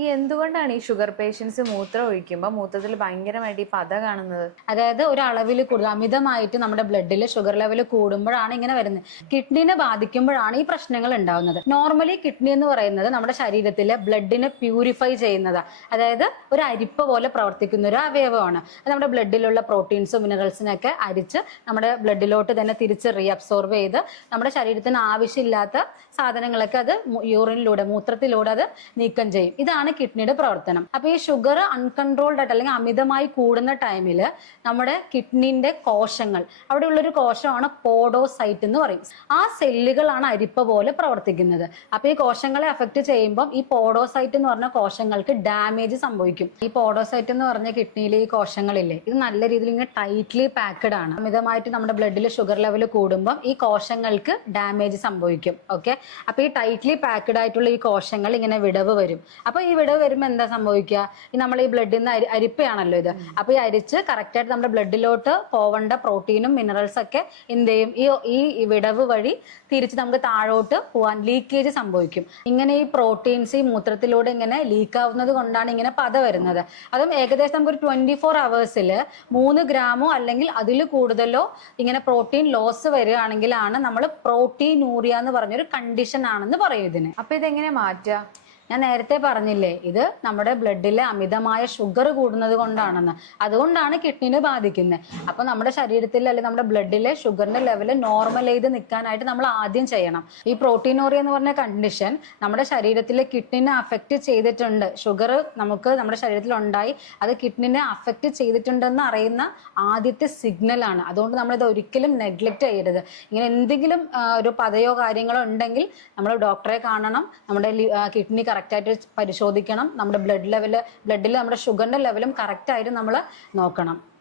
ഈ എന്തുകൊണ്ടാണ് ഈ ഷുഗർ പേഷ്യൻസ് മൂത്രം ഒഴിക്കുമ്പോൾ മൂത്രത്തിൽ ഭയങ്കരമായിട്ട് ഈ പത കാണുന്നത്? അതായത് ഒരു അളവിൽ കൂടുതൽ അമിതമായിട്ട് നമ്മുടെ ബ്ലഡിൽ ഷുഗർ ലെവൽ കൂടുമ്പോഴാണ് ഇങ്ങനെ വരുന്നത്. കിഡ്നിനെ ബാധിക്കുമ്പോഴാണ് ഈ പ്രശ്നങ്ങൾ ഉണ്ടാകുന്നത് നോർമലി കിഡ്നി എന്ന് പറയുന്നത് നമ്മുടെ ശരീരത്തിലെ ബ്ലഡിനെ പ്യൂരിഫൈ ചെയ്യുന്നതാണ് അതായത് ഒരു അരിപ്പ പോലെ പ്രവർത്തിക്കുന്ന ഒരു അവയവമാണ്. അത് നമ്മുടെ ബ്ലഡിലുള്ള പ്രോട്ടീൻസും മിനറൽസിനൊക്കെ അരിച്ച് നമ്മുടെ ബ്ലഡിലോട്ട് തന്നെ തിരിച്ച് റീഅബ്സോർബ് ചെയ്ത് നമ്മുടെ ശരീരത്തിന് ആവശ്യമില്ലാത്ത സാധനങ്ങളൊക്കെ അത് യൂറിനിലൂടെ മൂത്രത്തിലൂടെ അത് നീക്കം ചെയ്യും. ഇതാണ് കിഡ്നിയുടെ പ്രവർത്തനം. അപ്പൊ ഈ ഷുഗർ അൺകൺട്രോൾഡ് ആയിട്ട് അല്ലെങ്കിൽ അമിതമായി കൂടുന്ന ടൈമിൽ നമ്മുടെ കിഡ്നിന്റെ കോശങ്ങൾ അവിടെ ഉള്ളൊരു കോശമാണ് പോഡോസൈറ്റ് എന്ന് പറയും. ആ സെല്ലുകളാണ് അരിപ്പ പോലെ പ്രവർത്തിക്കുന്നത്. അപ്പൊ ഈ കോശങ്ങളെ അഫക്റ്റ് ചെയ്യുമ്പോൾ ഈ പോഡോസൈറ്റ് എന്ന് പറഞ്ഞ കോശങ്ങൾക്ക് ഡാമേജ് സംഭവിക്കും. ഈ പോഡോസൈറ്റ് എന്ന് പറഞ്ഞ കിഡ്നിയിലെ ഈ കോശങ്ങളില്ലേ ഇത് നല്ല രീതിയിൽ ഇങ്ങനെ ടൈറ്റ്ലി പാക്കഡ് ആണ്. അമിതമായിട്ട് നമ്മുടെ ബ്ലഡിൽ ഷുഗർ ലെവൽ കൂടുമ്പോൾ ഈ കോശങ്ങൾക്ക് ഡാമേജ് സംഭവിക്കും. ഓക്കെ അപ്പൊ ഈ ടൈറ്റ്ലി പാക്കഡ് ആയിട്ടുള്ള ഈ കോശങ്ങൾ ഇങ്ങനെ വിടവ് വരും. അപ്പൊ വിടവ് വരുമ്പോൾ എന്താ സംഭവിക്കുക? ഈ നമ്മൾ ഈ ബ്ലഡിൽ നിന്ന് അരി അരിപ്പയാണല്ലോ ഇത്. അപ്പൊ ഈ അരിച്ച് കറക്റ്റ് ആയിട്ട് നമ്മുടെ ബ്ലഡിലോട്ട് പോവേണ്ട പ്രോട്ടീനും മിനറൽസ് ഒക്കെ എന്ത് ചെയ്യും? ഈ ഈ വിടവ് വഴി തിരിച്ച് നമുക്ക് താഴോട്ട് പോവാൻ ലീക്കേജ് സംഭവിക്കും. ഇങ്ങനെ ഈ പ്രോട്ടീൻസ് ഈ മൂത്രത്തിലൂടെ ഇങ്ങനെ ലീക്ക് ആവുന്നത് കൊണ്ടാണ് ഇങ്ങനെ പത വരുന്നത്. അതും ഏകദേശം നമുക്ക് ഒരു ട്വന്റി ഫോർ അവേഴ്സിൽ മൂന്ന് ഗ്രാമോ അല്ലെങ്കിൽ അതിൽ കൂടുതലോ ഇങ്ങനെ പ്രോട്ടീൻ ലോസ് വരികയാണെങ്കിലാണ് നമ്മൾ പ്രോട്ടീൻ ഊറിയ എന്ന് പറഞ്ഞൊരു കണ്ടീഷൻ ആണെന്ന് പറയും ഇതിന്. അപ്പൊ ഇതെങ്ങനെ മാറ്റുക? ഞാൻ നേരത്തെ പറഞ്ഞില്ലേ ഇത് നമ്മുടെ ബ്ലഡിലെ അമിതമായ ഷുഗർ കൂടുന്നത് കൊണ്ടാണെന്ന്. അതുകൊണ്ടാണ് കിഡ്നിനെ ബാധിക്കുന്നത് അപ്പൊ നമ്മുടെ ശരീരത്തിൽ അല്ലെങ്കിൽ നമ്മുടെ ബ്ലഡിലെ ഷുഗറിന്റെ ലെവൽ നോർമൽ ചെയ്ത് നിൽക്കാനായിട്ട് നമ്മൾ ആദ്യം ചെയ്യണം. ഈ പ്രോട്ടീനോറി എന്ന് പറഞ്ഞ കണ്ടീഷൻ നമ്മുടെ ശരീരത്തിലെ കിഡ്നിനെ അഫക്റ്റ് ചെയ്തിട്ടുണ്ട്. ഷുഗർ നമുക്ക് നമ്മുടെ ശരീരത്തിൽ ഉണ്ടായി. അത് കിഡ്നിനെ അഫക്റ്റ് ചെയ്തിട്ടുണ്ടെന്ന് അറിയുന്ന ആദ്യത്തെ സിഗ്നലാണ് അതുകൊണ്ട് നമ്മൾ ഇത് ഒരിക്കലും നെഗ്ലക്ട് ചെയ്യരുത്. ഇങ്ങനെ എന്തെങ്കിലും ഒരു പതയോ കാര്യങ്ങളോ ഉണ്ടെങ്കിൽ നമ്മൾ ഡോക്ടറെ കാണണം. നമ്മുടെ കിഡ്നി കറക്റ്റായിട്ട് പരിശോധിക്കണം. നമ്മുടെ ബ്ലഡ് ലെവൽ ബ്ലഡിൽ നമ്മുടെ ഷുഗറിന്റെ ലെവലും കറക്റ്റായിട്ട് നമ്മൾ നോക്കണം.